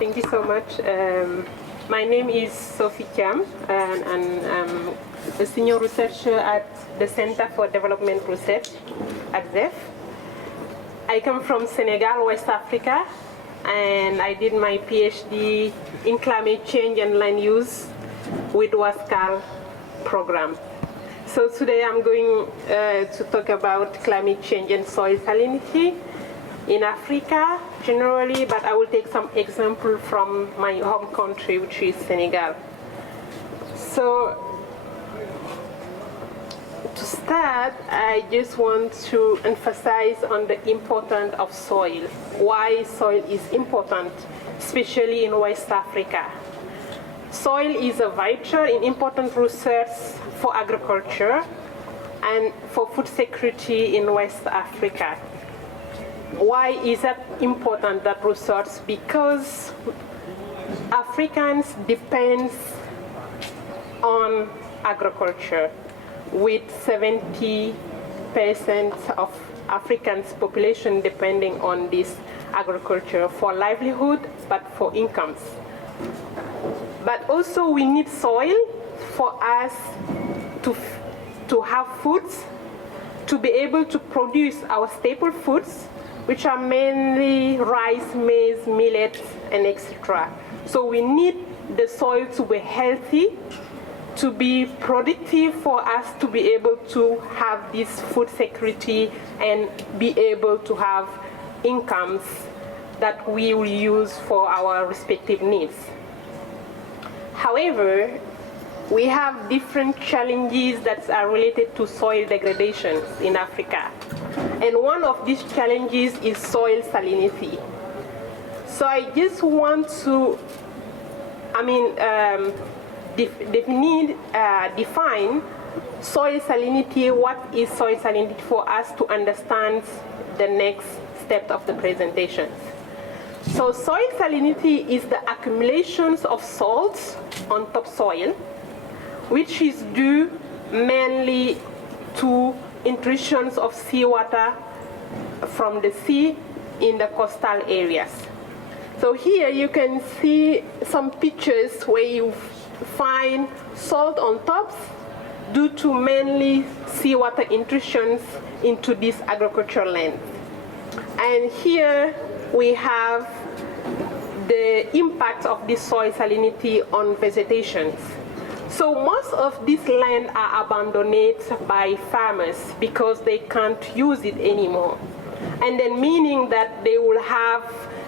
Thank you so much. My name is Sophie Thiam, and I'm a senior researcher at the Center for Development Research at ZEF. I come from Senegal, West Africa, and I did my PhD in climate change and land use with WASCAL program. So today I'm going to talk about climate change and soil salinity in Africa generally, but I will take some example from my home country, which is Senegal. So to start, I just want to emphasize on the importance of soil, why soil is important, especially in West Africa. Soil is a vital and important resource for agriculture and for food security in West Africa. Why is that important, that resource? Because Africans depend on agriculture, with 70% of Africans' population depending on this agriculture for livelihood, but for incomes. But also we need soil for us to have foods, to be able to produce our staple foods, which are mainly rice, maize, millet, and etc. So we need the soil to be healthy, to be productive for us to be able to have this food security and be able to have incomes that we will use for our respective needs. However, we have different challenges that are related to soil degradation in Africa. And one of these challenges is soil salinity. So I just want to, define soil salinity. What is soil salinity for us to understand the next step of the presentation? So soil salinity is the accumulations of salts on topsoil, which is due mainly to intrusions of seawater from the sea in the coastal areas. So here you can see some pictures where you find salt on tops due to mainly seawater intrusions into this agricultural land. And here we have the impact of this soil salinity on vegetation. So most of this land are abandoned by farmers because they can't use it anymore. And then meaning that they will have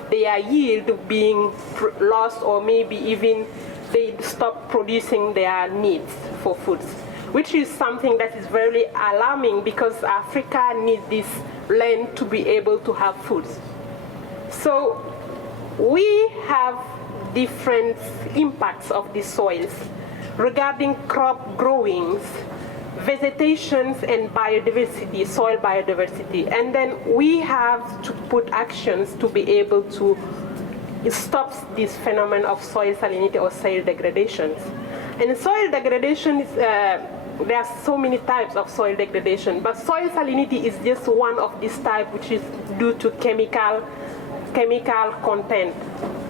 their yield being lost, or maybe even they stop producing their needs for foods, which is something that is very alarming because Africa needs this land to be able to have foods. So we have different impacts of the soils regarding crop growings, vegetations, and biodiversity, soil biodiversity. And then we have to put actions to be able to stop this phenomenon of soil salinity or soil degradation. And soil degradation is, there are so many types of soil degradation, but soil salinity is just one of these types, which is due to chemical content,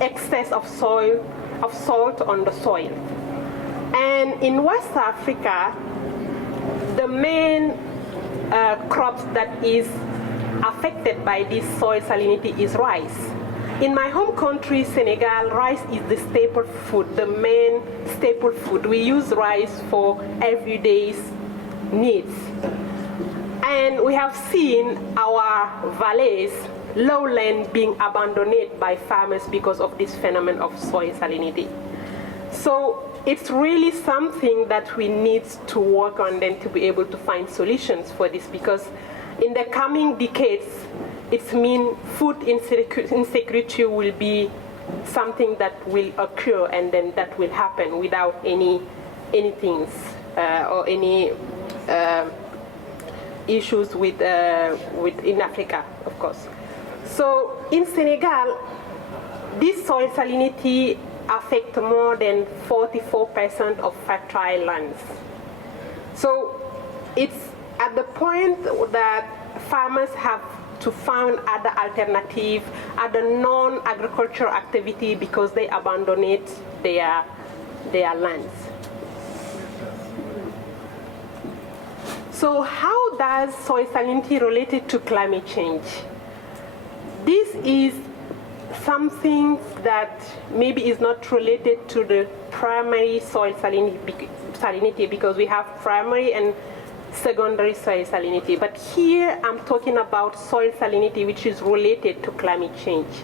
excess of salt on the soil. And in West Africa, the main crops that is affected by this soil salinity is rice. In my home country, Senegal, rice is the staple food, the main staple food. We use rice for everyday needs. And we have seen our valleys, lowland, being abandoned by farmers because of this phenomenon of soil salinity. So it's really something that we need to work on then to be able to find solutions for this, because in the coming decades, it means food insecurity will be something that will occur, and then that will happen without any issues with in Africa, of course. So in Senegal, this soil salinity affect more than 44% of fertile lands. So it's at the point that farmers have to find other alternative, other non-agricultural activity because they abandoned their lands. So how does soil salinity related to climate change? This is something that maybe is not related to the primary soil salinity because we have primary and secondary soil salinity. But here I'm talking about soil salinity which is related to climate change.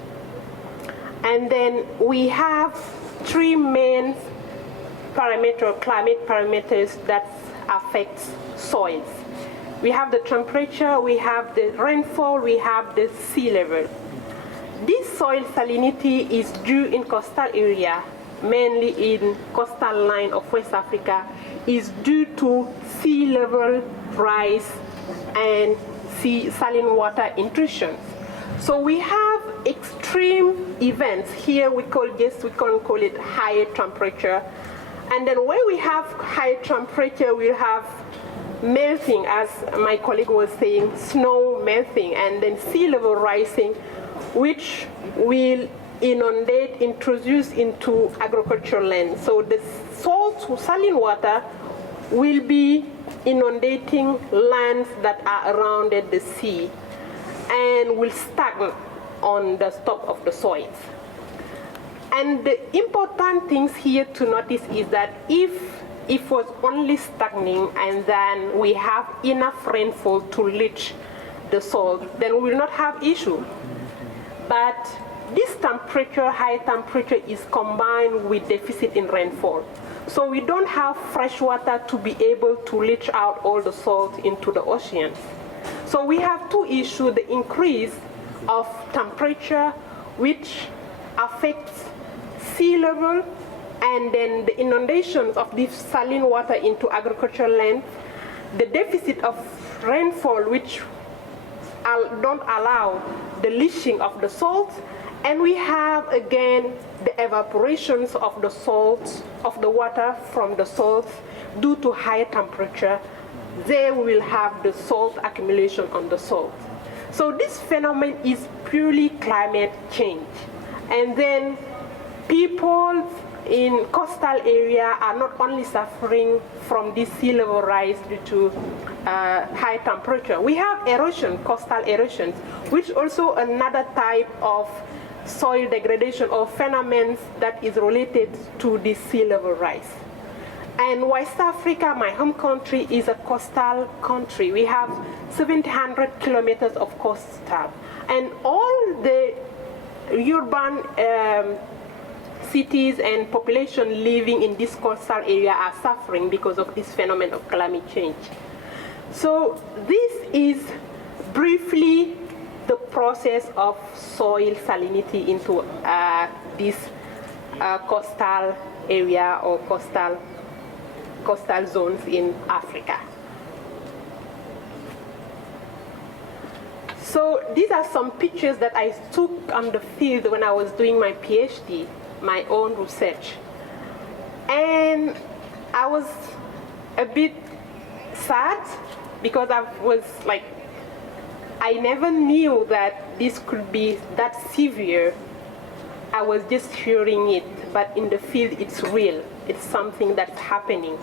And then we have three main climate parameters that affect soils. We have the temperature, we have the rainfall, we have the sea level. This soil salinity is due in coastal area, mainly in coastal line of West Africa, is due to sea level rise and saline water intrusion. So we have extreme events here. We can call it higher temperature, and then when we have high temperature, we have melting, as my colleague was saying, snow melting, and then sea level rising, which will inundate, introduce into agricultural land. So the saline water will be inundating lands that are around the sea and will stagnate on the top of the soils. And the important things here to notice is that if it was only stagnating and then we have enough rainfall to leach the soil, then we will not have issue. But this temperature, high temperature, is combined with deficit in rainfall. So we don't have fresh water to be able to leach out all the salt into the oceans. So we have two issues: the increase of temperature, which affects sea level, and then the inundations of this saline water into agricultural land, the deficit of rainfall, which don't allow the leaching of the salt, and we have again the evaporations of the salt, of the water from the salt due to higher temperature. They will have the salt accumulation on the salt. So this phenomenon is purely climate change. And then people in coastal area are not only suffering from this sea level rise due to high temperature. We have erosion, coastal erosions, which also another type of soil degradation or phenomenon that is related to this sea level rise. And West Africa, my home country, is a coastal country. We have 700 kilometers of coastal. And all the urban cities and population living in this coastal area are suffering because of this phenomenon of climate change. So this is briefly the process of soil salinity into this coastal area or coastal zones in Africa. So these are some pictures that I took on the field when I was doing my PhD, my own research. And I was a bit sad because I never knew that this could be that severe. I was just hearing it, but in the field it's real. It's something that's happening.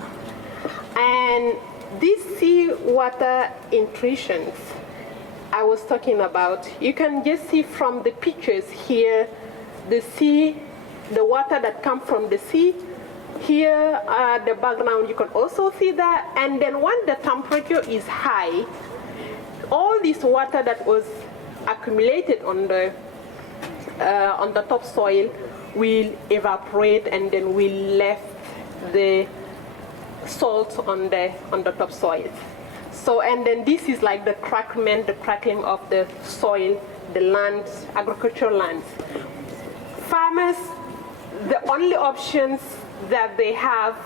And these sea water intrusions I was talking about, you can just see from the pictures here, the water that comes from the sea. Here, the background, you can also see that. And then when the temperature is high, all this water that was accumulated on the topsoil will evaporate, and then will left the salt on the topsoil. So, and then this is like the crackling of the soil, the lands, agricultural lands. Farmers, the only options that they have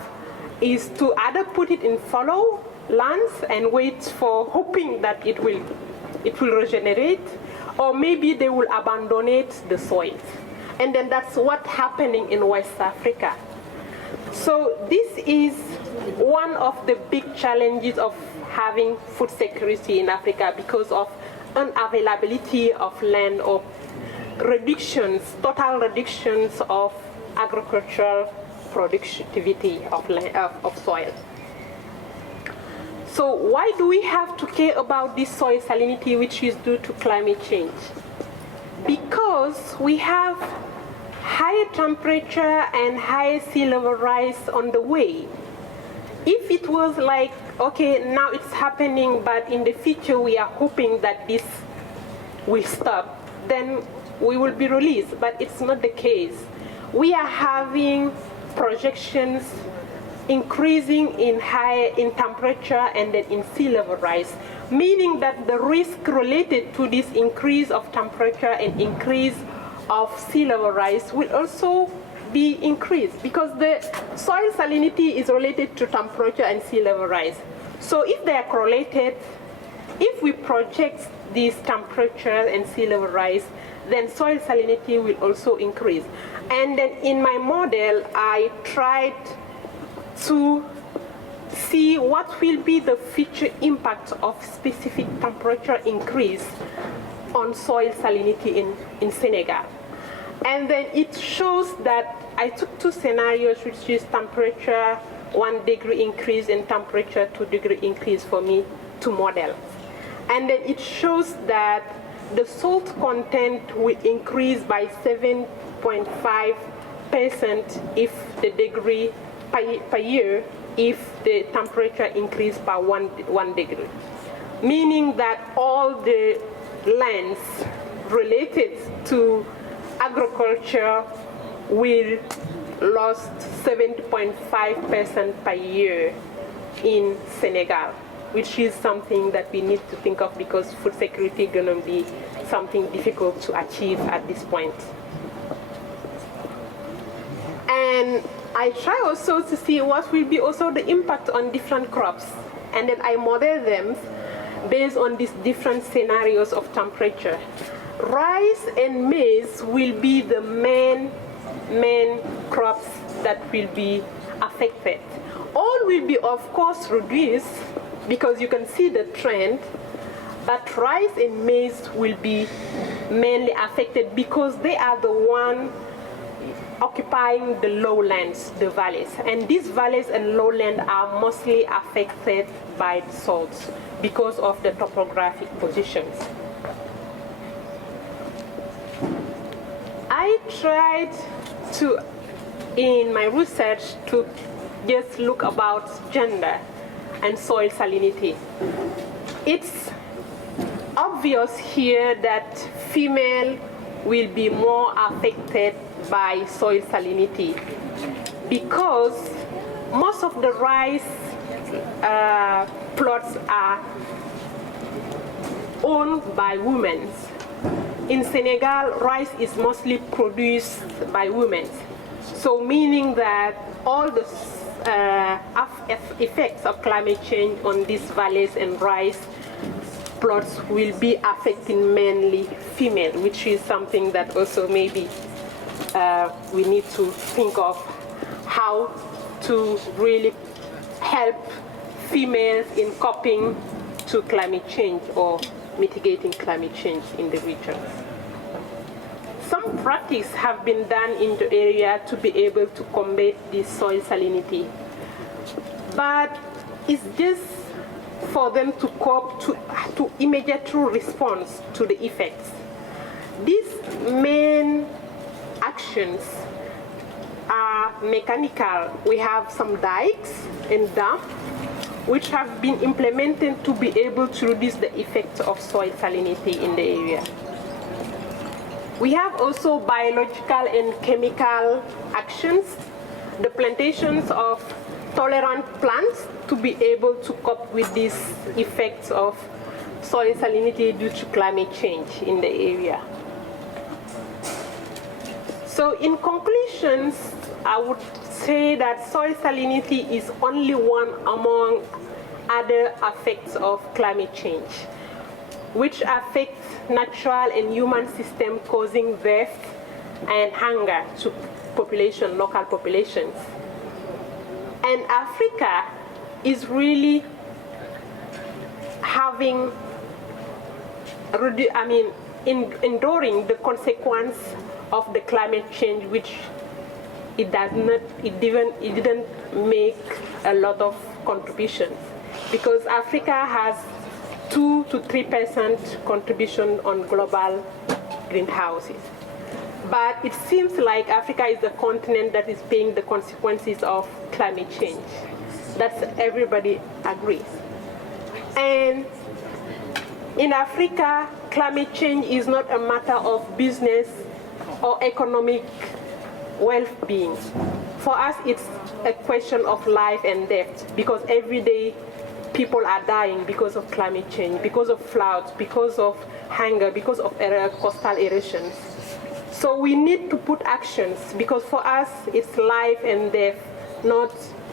is to either put it in fallow lands and wait for hoping that it will regenerate, or maybe they will abandon the soil. And then that's what's happening in West Africa. So this is one of the big challenges of having food security in Africa because of unavailability of land or reductions, total reductions of agricultural productivity of land, of soil. So why do we have to care about this soil salinity, which is due to climate change? Because we have higher temperature and higher sea level rise on the way. If it was like, okay, now it's happening, but in the future we are hoping that this will stop, then we will be released, but it's not the case. We are having projections increasing in temperature and then in sea level rise, meaning that the risk related to this increase of temperature and increase of sea level rise will also be increased, because the soil salinity is related to temperature and sea level rise. So if they are correlated, if we project these temperature and sea level rise, then soil salinity will also increase. And then in my model, I tried to see what will be the future impact of specific temperature increase on soil salinity in Senegal. And then it shows that I took two scenarios, which is temperature 1 degree increase and temperature 2 degree increase for me to model. And then it shows that the salt content will increase by 7.5% if the degree per year if the temperature increase by 1 degree. Meaning that all the lands related to agriculture will lose 7.5% per year in Senegal, which is something that we need to think of, because food security is going to be something difficult to achieve at this point. And I try also to see what will be also the impact on different crops. And then I model them based on these different scenarios of temperature. Rice and maize will be the main crops that will be affected. All will be, of course, reduced, because you can see the trend, but rice and maize will be mainly affected because they are the one occupying the lowlands, the valleys. And these valleys and lowlands are mostly affected by the salts because of the topographic positions. I tried to, in my research, to just look about gender and soil salinity. It's obvious here that female will be more affected by soil salinity, because most of the rice plots are owned by women. In Senegal, rice is mostly produced by women. So meaning that all the effects of climate change on these valleys and rice plots will be affecting mainly female, which is something that also maybe we need to think of how to really help females in coping to climate change or mitigating climate change in the region. Some practice have been done in the area to be able to combat this soil salinity, but it's just for them to cope, to immediately respond to the effects. These main actions are mechanical. We have some dikes and dams which have been implemented to be able to reduce the effects of soil salinity in the area. We have also biological and chemical actions, the plantations of tolerant plants to be able to cope with these effects of soil salinity due to climate change in the area. So in conclusions, I would say that soil salinity is only one among other effects of climate change, which affects natural and human systems, causing death and hunger to local populations. And Africa is really having enduring the consequence of the climate change, which it didn't make a lot of contributions, because Africa has 2 to 3% contribution on global greenhouses. But it seems like Africa is the continent that is paying the consequences of climate change. That's everybody agrees. And in Africa, climate change is not a matter of business or economic well-being. For us, it's a question of life and death, because every day people are dying because of climate change, because of floods, because of hunger, because of coastal erosions. So we need to put actions, because for us it's life and death, not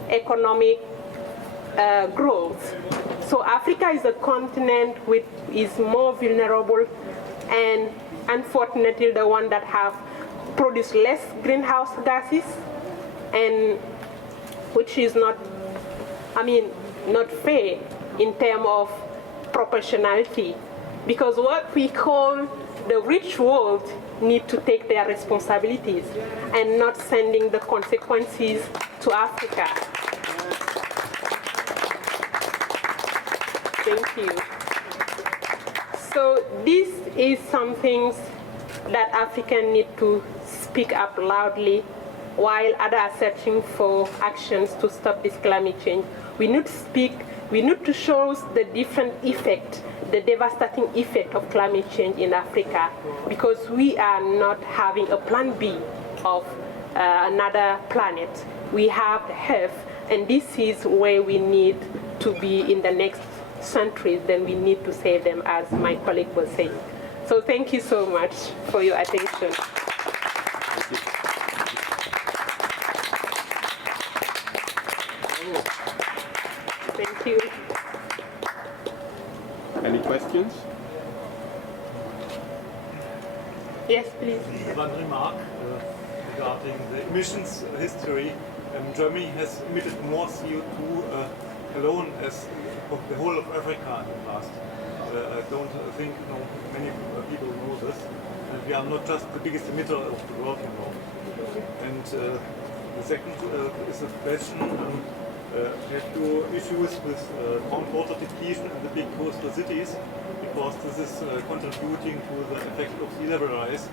economic growth. So Africa is a continent which is more vulnerable, and unfortunately the one that have produced less greenhouse gases, and which is not fair in terms of proportionality, because what we call the rich world need to take their responsibilities and not sending the consequences to Africa. Thank you. So this is something that Africans need to speak up loudly, while others are searching for actions to stop this climate change. We need to speak, we need to show the different effect, the devastating effect of climate change in Africa, because we are not having a plan B of another planet. We have Earth, and this is where we need to be in the next centuries. Then we need to save them, as my colleague was saying. So thank you so much for your attention. Thank you. Any questions? Yes, please. One remark regarding the emissions history. Germany has emitted more CO2 alone as the whole of Africa in the past. I don't think many people know this. And we are not just the biggest emitter of the world, And the second is a question. We have two issues with groundwater depletion in the big coastal cities, because this is contributing to the effect of sea level rise.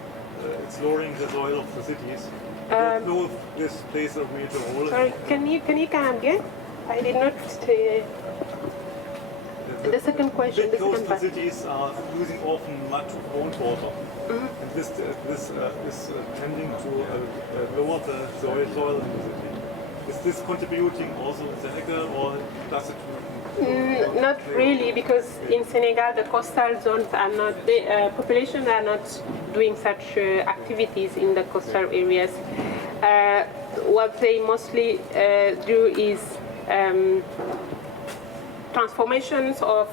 It's lowering the soil of the cities. I don't know if this plays a major role. Sorry, can you come again? I did not stay. The second question. Big coastal cities are using often much groundwater, and this is tending to lower the soil in the city. Is this contributing also in Senegal, or does it? Not really, because in Senegal the coastal zones are not, the population are not doing such activities in the coastal areas. What they mostly do is transformations of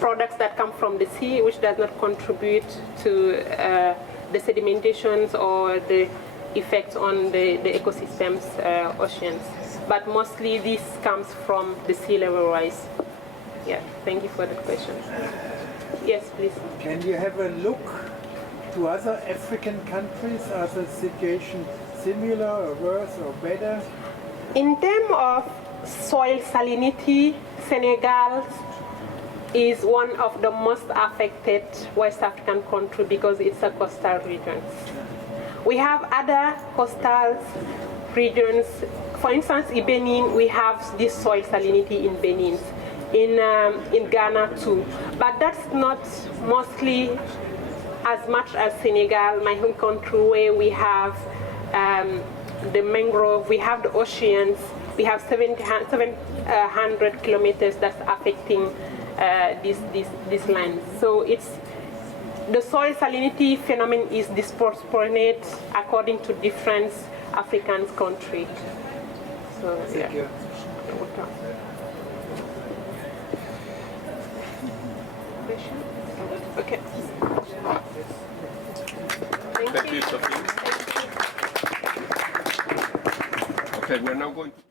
products that come from the sea, which does not contribute to the sedimentations or the effects on the ecosystems, oceans. But mostly this comes from the sea level rise. Yeah, thank you for the question. Yes, please. Can you have a look to other African countries? Are the situation similar or worse or better? In terms of soil salinity, Senegal is one of the most affected West African countries because it's a coastal region. We have other coastal regions. For instance, in Benin, we have this soil salinity in Benin, in Ghana too. But that's not mostly as much as Senegal, my home country, where we have the mangrove, we have the oceans, we have 700 kilometers that's affecting this land. So it's the soil salinity phenomenon is disproportionate according to different African countries. So, Thank you. Okay. Thank you, Sophie. Okay, we're now going to